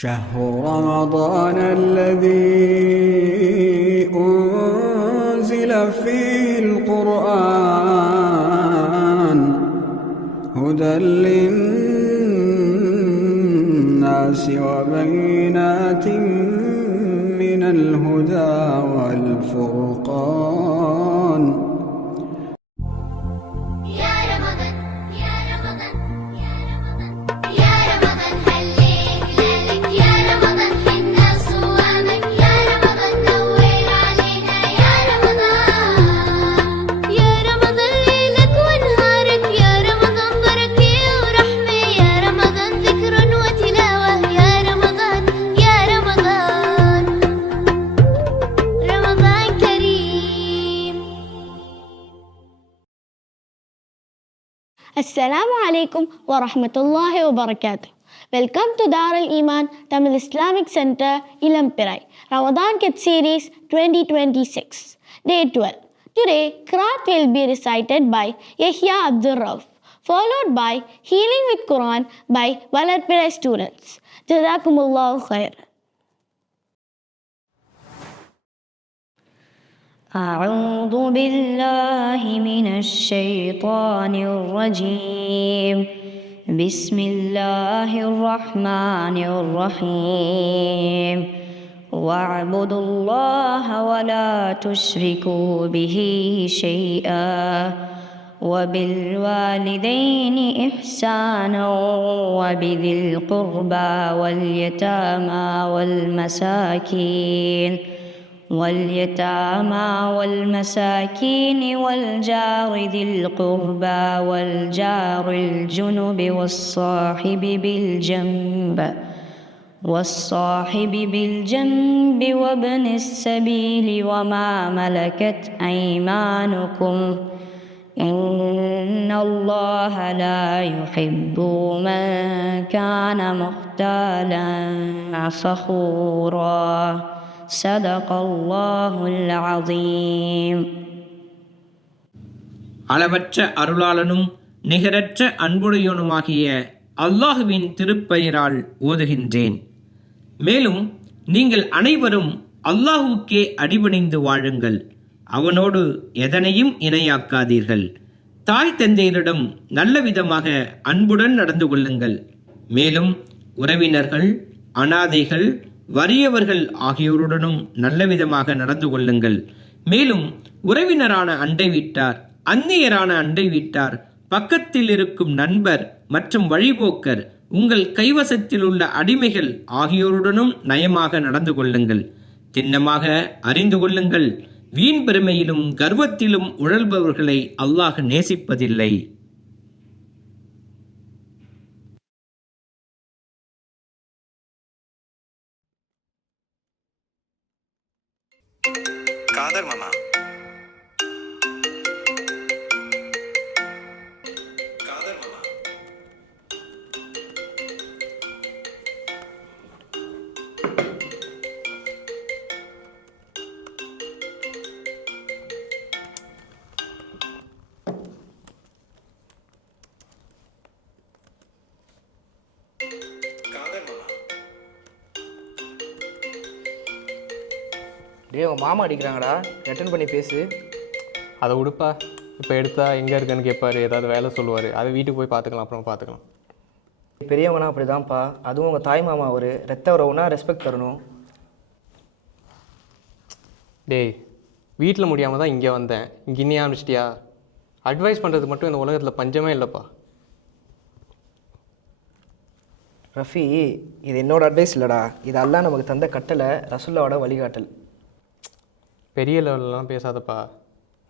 شهر رمضان الذي أنزل فيه القرآن هدى للناس وبينات من الهدى والفرقان. Assalamu alaikum wa rahmatullahi wa barakatuh. Welcome to Dar al-Iman Tamil Islamic Center, Ilampirai, Ramadan Kids Series 2026, Day 12. Today, Qiraat will be recited by Yahya Abdul Rauf, followed by Healing with Quran by Valarpirai students. Jazakumullahu khair. أعوذ بالله من الشيطان الرجيم. بسم الله الرحمن الرحيم. واعبدوا الله ولا تشركوا به شيئا وبالوالدين إحسانا وبذي القربى واليتامى والمساكين والجار ذي القربى والجار الجنب والصاحب بالجنب وابن السبيل وما ملكت أيمانكم إن الله لا يحب من كان مختالا فخورا. صدق الله العظيم. அளவற்ற அருளாளனும் நிகரற்ற அன்புடையவனுமாகிய அல்லாஹுவின் திருப்பெயரால் ஓதுகின்றேன். மேலும் நீங்கள் அனைவரும் அல்லாஹுக்கே அடிபணிந்து வாழுங்கள். அவனோடு எதனையும் இணையாக்காதீர்கள். தாய் தந்தையரிடம் நல்ல விதமாக அன்புடன் நடந்து கொள்ளுங்கள். மேலும் உறவினர்கள், அனாதைகள், வறியவர்கள் ஆகியோருடனும் நல்ல விதமாக நடந்து கொள்ளுங்கள். மேலும் உறவினரான அண்டை வீட்டார், அந்நியரான அண்டை வீட்டார், பக்கத்தில் இருக்கும் நண்பர் மற்றும் வழிபோக்கர், உங்கள் கைவசத்தில் உள்ள அடிமைகள் ஆகியோருடனும் நயமாக நடந்து கொள்ளுங்கள். திண்ணமாக அறிந்து கொள்ளுங்கள், வீண் பெருமையிலும் கர்வத்திலும் உழல்பவர்களை அல்லாஹ் நேசிப்பதில்லை. காதர் மாமா, காதர் மாமா, காதர் மாமா. டேய் உங்கள் மாமா அடிக்கிறாங்கடா, அட்டென்ட் பண்ணி பேசு. அதை விடுப்பா. இப்போ எடுத்தா எங்கே இருக்குன்னு கேட்பாரு, ஏதாவது வேலை சொல்லுவார். அதை வீட்டுக்கு போய் பார்த்துக்கலாம், அப்புறம் பார்த்துக்கலாம். பெரியவங்கனா அப்படி தான்ப்பா. அதுவும் உங்கள் தாய் மாமா ஒரு ரத்த உறவுனா ரெஸ்பெக்ட் தரணும். டேய், வீட்டில் முடியாமல் தான் இங்கே வந்தேன். இங்கே இன்னும் ஆரம்பிச்சிட்டியா? அட்வைஸ் பண்ணுறது மட்டும் இந்த உலகத்தில் பஞ்சமே இல்லைப்பா. ரஃபி, இது என்னோட அட்வைஸ் இல்லைடா, இது அல்லாஹ் நமக்கு தந்த கட்டளை, ரசூல்லாவோட வழிகாட்டல். பெரிய லெவலெலாம் பேசாதப்பா.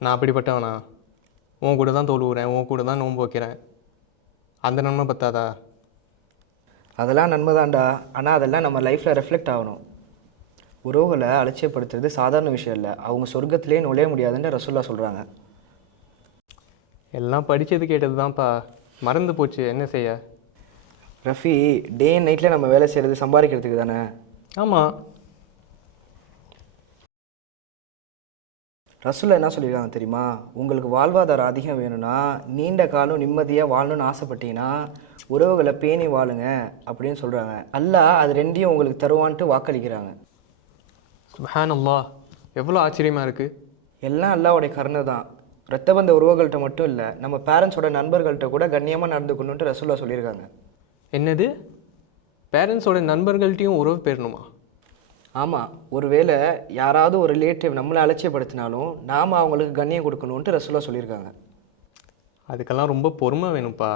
நான் அப்படிப்பட்டவனா? உன் கூட தான் தொழுவுறேன், உன் கூட தான் நோன்பு வைக்கிறேன். அந்த நன்மை பத்தாதா? அதெல்லாம் நன்மைதான்டா, ஆனால் அதெல்லாம் நம்ம லைஃப்பில் ரெஃப்ளெக்ட் ஆகணும். உறவுகளை அலட்சியப்படுத்துறது சாதாரண விஷயம் இல்லை. அவங்க சொர்க்கத்திலே நுழைய முடியாதுன்னு ரசூல்லா சொல்கிறாங்க. எல்லாம் படித்தது கேட்டது தான்ப்பா, மறந்து போச்சு. என்ன செய்ய? ரஃபி, டே அண்ட் நைட்டில் நம்ம வேலை செய்கிறது சம்பாதிக்கிறதுக்கு தானே? ஆமாம். ரசூல்லா என்ன சொல்லியிருக்காங்க தெரியுமா? உங்களுக்கு வாழ்வாதாரம் அதிகம் வேணும்னா, நீண்ட காலம் நிம்மதியாக வாழணும்னு ஆசைப்பட்டீங்கன்னா உறவுகளை பேணி வாழுங்க அப்படின்னு சொல்கிறாங்க. அல்லாஹ் அது ரெண்டையும் உங்களுக்கு தருவான்ட்டு வாக்களிக்கிறாங்க. சுப்ஹானல்லாஹ், எவ்வளோ ஆச்சரியமாக இருக்குது. எல்லாம் அல்லாஹ்வுடைய கருணை தான். ரத்தபந்த உறவுகள்கிட்ட மட்டும் இல்லை, நம்ம பேரண்ட்ஸோட நண்பர்கள்ட்ட கூட கண்ணியமாக நடந்துக்கணுன்ட்டு ரசூலுல்லாஹ் சொல்லியிருக்காங்க. என்னது, பேரண்ட்ஸோட நண்பர்கள்ட்டையும் உறவு பெறணுமா? ஆமாம், ஒருவேளை யாராவது ஒரு ரிலேட்டிவ் நம்மளை அலட்சியப்படுத்தினாலும் நாம் அவங்களுக்கு கண்ணியம் கொடுக்கணுன்ட்டு ரசூலுல்லாஹ் சொல்லியிருக்காங்க. அதுக்கெல்லாம் ரொம்ப பொறுமை வேணும்ப்பா.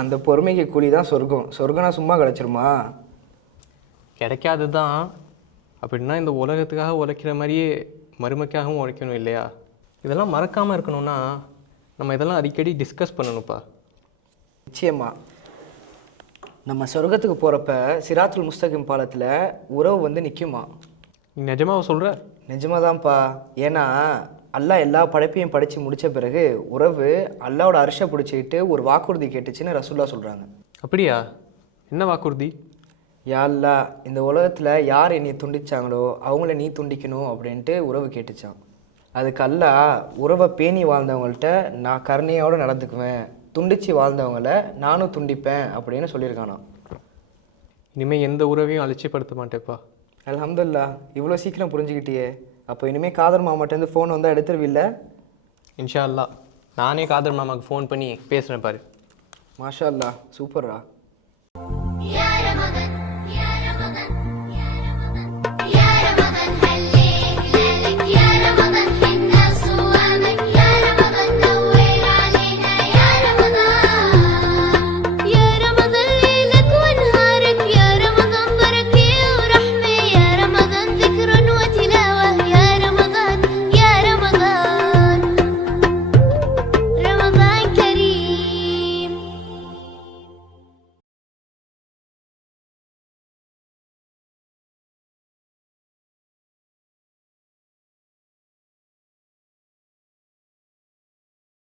அந்த பொறுமைக்கு கூலி தான் சொர்க்கம். சொர்க்கம்னா சும்மா கிடச்சிருமா? கிடைக்காது தான். அப்படின்னா இந்த உலகத்துக்காக உழைக்கிற மாதிரியே மறுமைக்காகவும் உழைக்கணும் இல்லையா? இதெல்லாம் மறக்காமல் இருக்கணும்னா நம்ம இதெல்லாம் அடிக்கடி டிஸ்கஸ் பண்ணணும்ப்பா. நிச்சயமா. நம்ம சொர்க்கத்துக்கு போகிறப்ப சிராத்துல் முஸ்தகிம் பாலத்தில் உறவு வந்து நிற்குமா? நீ நிஜமாக சொல்கிற? நிஜமாதான்ப்பா. ஏன்னா அல்லாஹ் எல்லா படைப்பையும் படித்து முடித்த பிறகு உறவு அல்லாவோட அரிசை பிடிச்சிக்கிட்டு ஒரு வாக்குறுதி கேட்டுச்சுன்னு ரசூலுல்லாஹ் சொல்கிறாங்க. அப்படியா? என்ன வாக்குறுதி? யா அல்லாஹ், இந்த உலகத்தில் யார் என்னை துண்டிச்சாங்களோ அவங்கள நீ துண்டிக்கணும் அப்படின்ட்டு உறவு கேட்டுச்சான். அதுக்கு அல்லாஹ் உறவை பேணி வாழ்ந்தவங்கள்ட்ட நான் கருணையோடு நடந்துக்குவேன், துண்டிச்சு வாழ்ந்தவங்கள நானும் துண்டிப்பேன் அப்படின்னு சொல்லியிருக்கானா. இனிமேல் எந்த உறவையும் அலட்சியப்படுத்த மாட்டேப்பா. அல்ஹம்துலில்லாஹ், இவ்வளோ சீக்கிரம் புரிஞ்சுக்கிட்டியே. அப்போ இனிமேல் காதர் மாமாட்டேருந்து ஃபோன் வந்தால் எடுத்துருவில்ல? இன்ஷா அல்லாஹ் நானே காதர் மாமாவுக்கு ஃபோன் பண்ணி பேசுகிறேன் பாரு. மாஷா அல்லாஹ், சூப்பர்ரா.